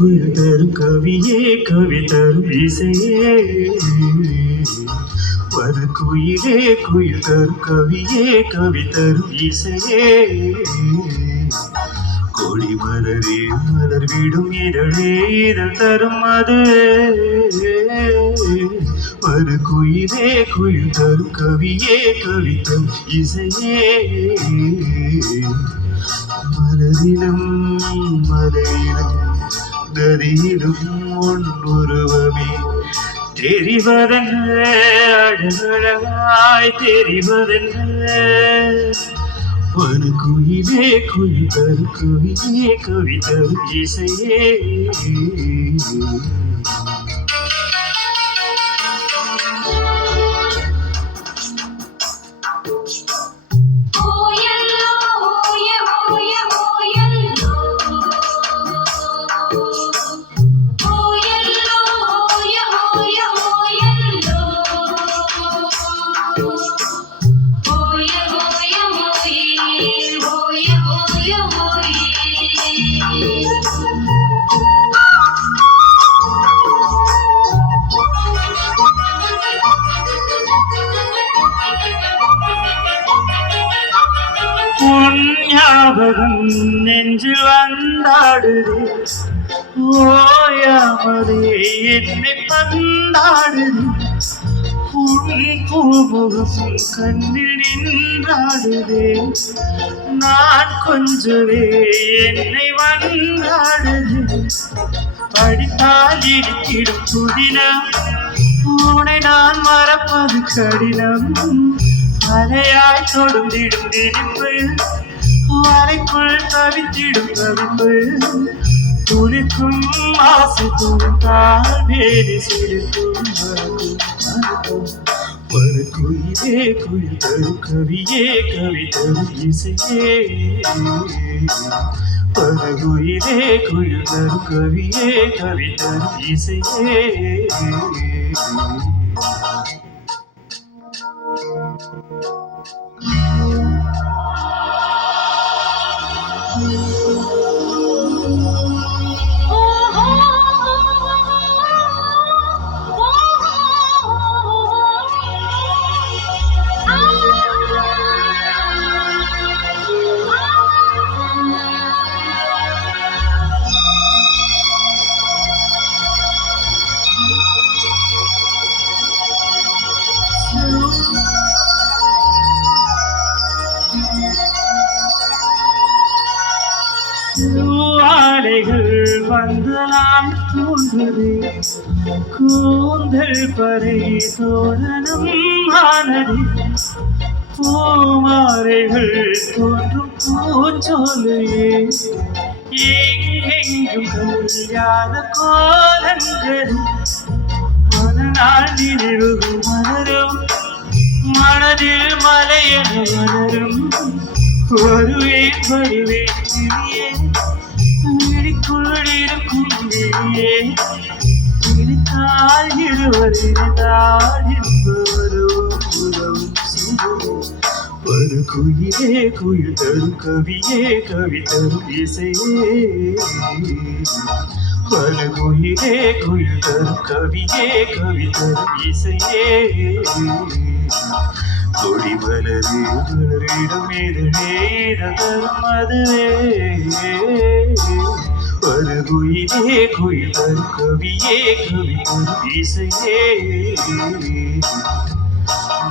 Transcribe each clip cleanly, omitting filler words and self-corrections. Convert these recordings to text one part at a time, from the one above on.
குயில் தரும் கவியே கவி தரும் இசையே வரு குயிலே குயில் தரும் கவியே கவி தரும் இசையே கொடி மலரே மலர் விடும் இதழே இதழ் தரும் அது வரு குயிலே குயில் தரும் கவியே கவி தரும் இசையே மலரிலும் மலையிலும் நதியிலும் ஒன்றுருவமே தெரிவதென்ன அழகழகாய் தெரிவதென்ன ஒரு குயிலே குயில் தரும் கவியே கவி தரும் இசையே ஞாபகம் நெஞ்சில் வந்தாடுதே ஓயாமதே என்னை பந்தாடுதே உன் பூமுகம் கண்ணில் நின்றாடுதே நான் கொஞ்சவே என்னை வந்தாடுதே படித்தால் இடித்திடும் புதினம் உன்னை நான் மறப்பது கடினம் அலையாய் தொடுந்திடும் நினைப்பு வலைக்குள் தவித்திடும் தவிப்பு துளிக்கும் ஆசை தூண்டால் வேறு சிரிக்கும் ஒரு குயிலே குயில் தரும் கவியே கவி தரும் இசையே ஒரு குயிலே குயில் தரும் கவியே கவி தரும் இசையே ஆலைகள் வந்து நான் தோன்றுது கூந்தல் பறை தோரணம் ஆனது பூமாலைகள் தோன்றும் பூச்சோலையே எங்கெங்கும் கல்யாண கோலங்கள் மனநாள் நினைவு மலரும் மனதில் மலையென மலரும் வருவேன் வருவேன் கிளியே விழிக்குள்ளிருக்கும் வெளியே விழித்தால் இருவரினால் என்பவரும் உறவும் சொல்லுவோம் ஒரு குயிலே குயில் தரும் கவியே கவி தரும் இசையே ஒரு குயிலே குயில் தரும் கவியே கவி தரும் இசையே கொடி மலரே மலரிடம் இதழே தரும் அதுவே ஒரு குயிலே குயில் தரும் கவியே கவி தரும் இசையே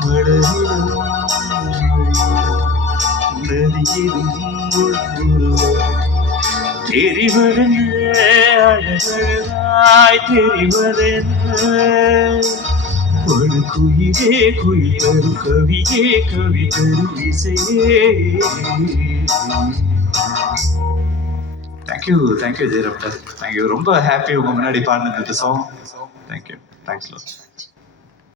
மலரிடம் நதியிலும் தெரிவதென்ன அழகழகாய் தெரிவதென்ன ஒரு குயிலே குயில் தரும் கவியே கவி தரும் இசையே தேங்க்யூ ஜெயராம். தேங்க்யூ. ரொம்ப ஹாப்பி உங்க முன்னாடி பாடினது சாங். தேங்க்யூ. Thanks lot.